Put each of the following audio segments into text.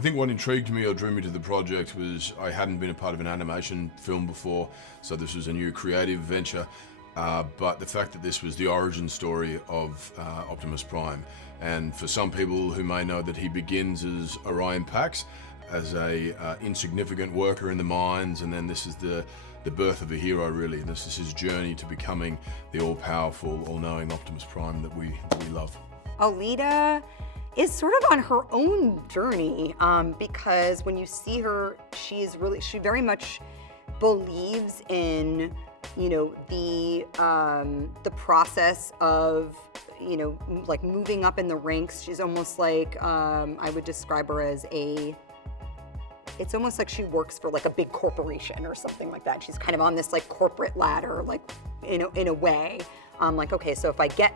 I think what intrigued me or drew me to the project was I hadn't been a part of an animation film before, so this was a new creative venture. But the fact that this was the origin story of Optimus Prime, and for some people who may know that he begins as Orion Pax, as a insignificant worker in the mines, and then this is the birth of a hero, really. This is his journey to becoming the all-powerful, all-knowing Optimus Prime that we love. Alita is sort of on her own journey, because when you see her, she very much believes in, the process of, like moving up in the ranks. She's almost like, I would describe her as it's almost like she works for like a big corporation or something like that. She's kind of on this like corporate ladder, like in a way. Like, okay, so if I get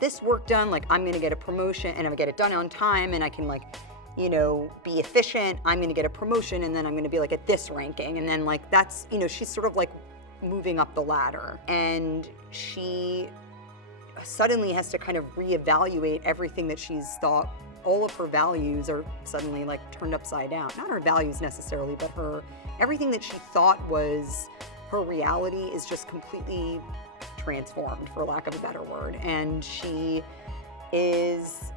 this work done, like I'm gonna get a promotion, and I'm gonna get it done on time, and I can like, be efficient, I'm gonna get a promotion, and then I'm gonna be like at this ranking. And then like that's, she's sort of like moving up the ladder. And she suddenly has to kind of reevaluate everything that she's thought. All of her values are suddenly like turned upside down. Not her values necessarily, but everything that she thought was her reality is just completely transformed, for lack of a better word. And she is,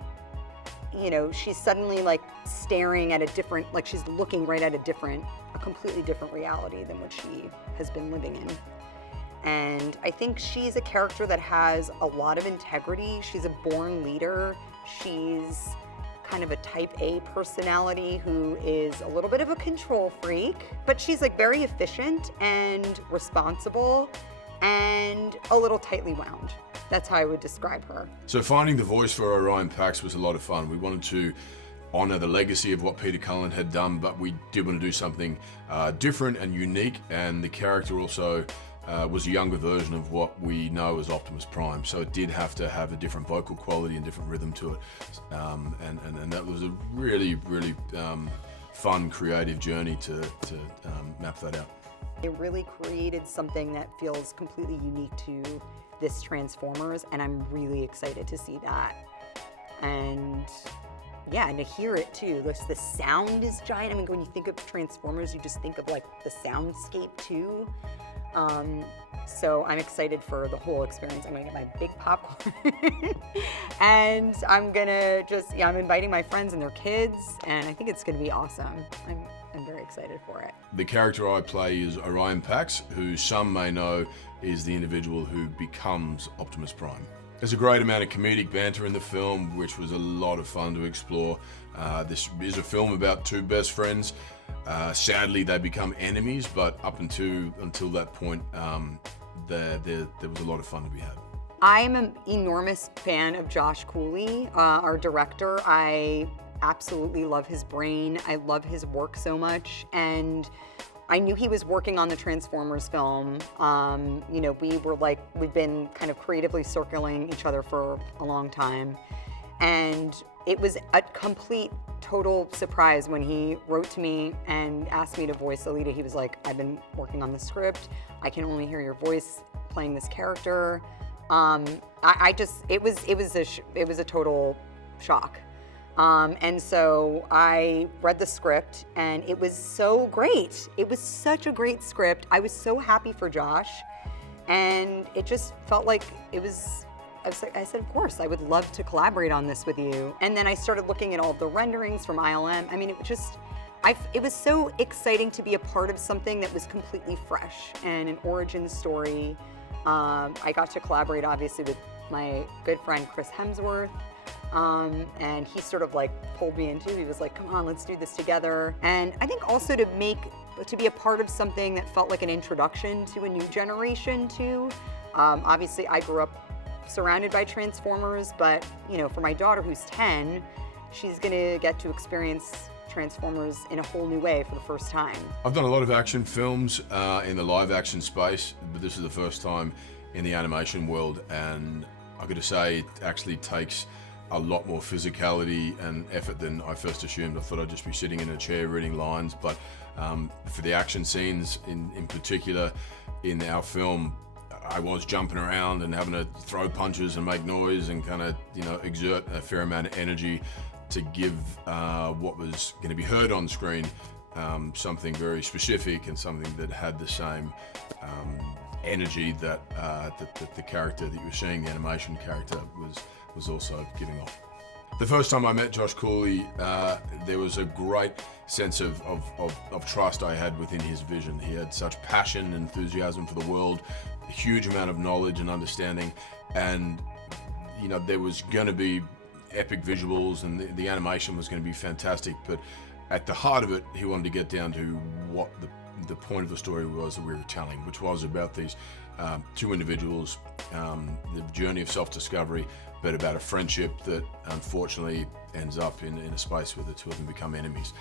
she's suddenly like staring at she's looking right at a completely different reality than what she has been living in. And I think she's a character that has a lot of integrity. She's a born leader. She's kind of a type A personality who is a little bit of a control freak, but she's like very efficient and responsible and a little tightly wound. That's how I would describe her. So finding the voice for Orion Pax was a lot of fun. We wanted to honor the legacy of what Peter Cullen had done, but we did want to do something different and unique, and the character also was a younger version of what we know as Optimus Prime, so it did have to have a different vocal quality and different rhythm to it, and that was a really fun, creative journey to map that out. It really created something that feels completely unique to this Transformers, and I'm really excited to see that. And yeah, and to hear it too. The sound is giant. I mean, when you think of Transformers, you just think of like the soundscape too. So I'm excited for the whole experience. I'm gonna get my big popcorn and I'm inviting my friends and their kids, and I think it's gonna be awesome. I'm very excited for it. The character I play is Orion Pax, who some may know is the individual who becomes Optimus Prime. There's a great amount of comedic banter in the film, which was a lot of fun to explore. This is a film about two best friends. Sadly, they become enemies, but up until that point, there was a lot of fun to be had. I'm an enormous fan of Josh Cooley, our director. I absolutely love his brain. I love his work so much, and I knew he was working on the Transformers film. We've been kind of creatively circling each other for a long time, and it was a complete, total surprise when he wrote to me and asked me to voice Alita. He was like, "I've been working on the script. I can only hear your voice playing this character." It was a total shock. And so I read the script, and it was so great. It was such a great script. I was so happy for Josh, and it just felt like I said, of course, I would love to collaborate on this with you. And then I started looking at all of the renderings from ILM. I mean, it was so exciting to be a part of something that was completely fresh and an origin story. I got to collaborate, obviously, with my good friend, Chris Hemsworth. And he sort of like pulled me into, he was like, "Come on, let's do this together." And I think also to be a part of something that felt like an introduction to a new generation too. Obviously I grew up surrounded by Transformers, but for my daughter who's 10, she's gonna get to experience Transformers in a whole new way for the first time. I've done a lot of action films in the live action space, but this is the first time in the animation world, and I gotta say it actually takes a lot more physicality and effort than I first assumed. I thought I'd just be sitting in a chair reading lines, but for the action scenes in particular in our film, I was jumping around and having to throw punches and make noise and kind of exert a fair amount of energy to give what was going to be heard on screen something very specific and something that had the same energy that the character that you were seeing, the animation character, was also giving off. The first time I met Josh Cooley, there was a great sense of trust I had within his vision. He had such passion and enthusiasm for the world, a huge amount of knowledge and understanding, and you know, there was going to be epic visuals and the animation was going to be fantastic, but at the heart of it, he wanted to get down to what the point of the story was that we were telling, which was about these two individuals, the journey of self-discovery, but about a friendship that unfortunately ends up in a space where the two of them become enemies.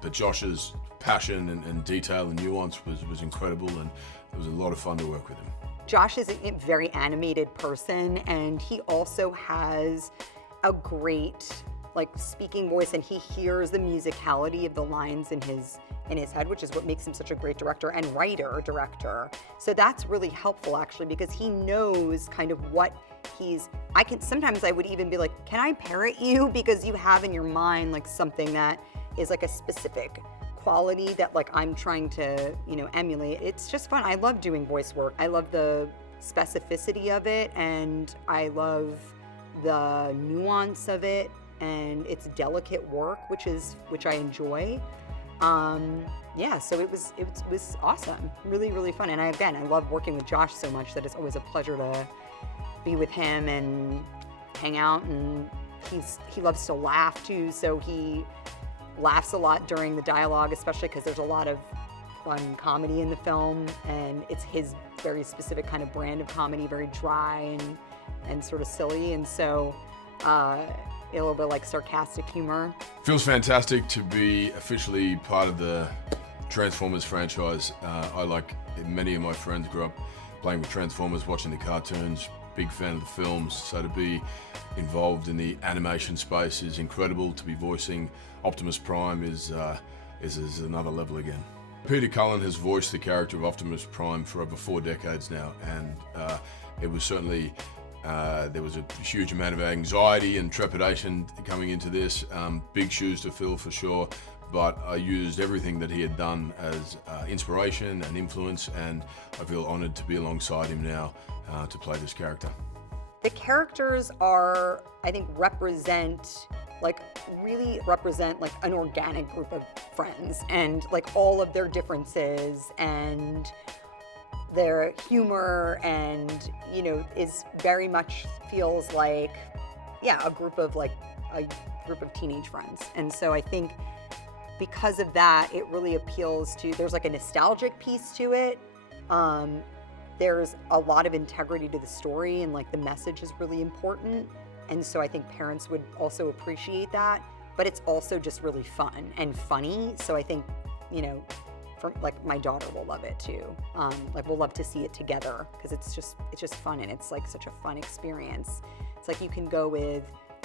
But Josh's passion and detail and nuance was incredible, and it was a lot of fun to work with him. Josh is a very animated person, and he also has a great speaking voice, and he hears the musicality of the lines in his head, which is what makes him such a great director and director. So that's really helpful, actually, because he knows kind of what sometimes I would even be like, can I parrot you? Because you have in your mind like something that is like a specific quality that like I'm trying to, emulate. It's just fun. I love doing voice work. I love the specificity of it, and I love the nuance of it, and it's delicate work, which I enjoy. So it was awesome. Really, really fun. And I love working with Josh so much that it's always a pleasure to be with him and hang out, and he loves to laugh too, so he laughs a lot during the dialogue, especially because there's a lot of fun comedy in the film, and it's his very specific kind of brand of comedy, very dry and sort of silly, and so a little bit like sarcastic humor. Feels fantastic to be officially part of the Transformers franchise. I, like many of my friends, grew up playing with Transformers, watching the cartoons, big fan of the films, so to be involved in the animation space is incredible. To be voicing Optimus Prime is another level again. Peter Cullen has voiced the character of Optimus Prime for over 4 decades now, and it was certainly there was a huge amount of anxiety and trepidation coming into this. Big shoes to fill for sure, but I used everything that he had done as inspiration and influence, and I feel honored to be alongside him now to play this character. The characters are, I think, really represent like an organic group of friends, and like all of their differences and their humor, and is very much feels like a group of teenage friends. And so I think because of that, it really appeals to, there's like a nostalgic piece to it. There's a lot of integrity to the story, and like the message is really important. And so I think parents would also appreciate that, but it's also just really fun and funny. So I think, my daughter will love it too. We'll love to see it together, because it's just fun, and it's like such a fun experience. It's like you can go with,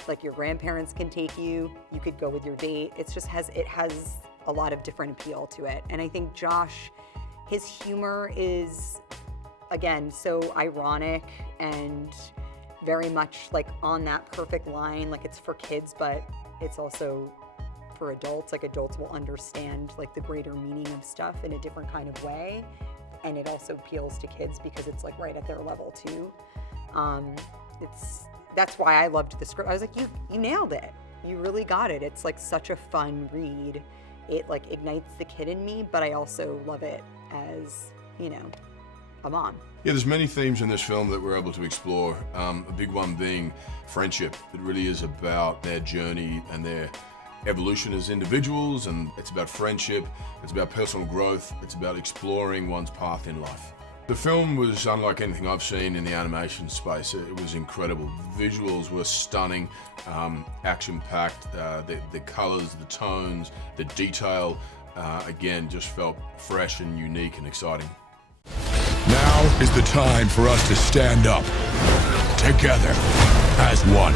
like your grandparents can take you, you could go with your date. It has a lot of different appeal to it. And I think Josh, his humor is, again, so ironic and very much like on that perfect line. Like it's for kids, but it's also for adults. Like adults will understand like the greater meaning of stuff in a different kind of way. And it also appeals to kids because it's like right at their level too. That's why I loved the script. I was like, you nailed it. You really got it. It's like such a fun read. It like ignites the kid in me, but I also love it as, a mom. Yeah, there's many themes in this film that we're able to explore. A big one being friendship. It really is about their journey and their evolution as individuals, and it's about friendship, it's about personal growth, it's about exploring one's path in life. The film was unlike anything I've seen in the animation space. It was incredible. Visuals were stunning, action-packed, the colors, the tones, the detail, again, just felt fresh and unique and exciting. Now is the time for us to stand up, together, as one.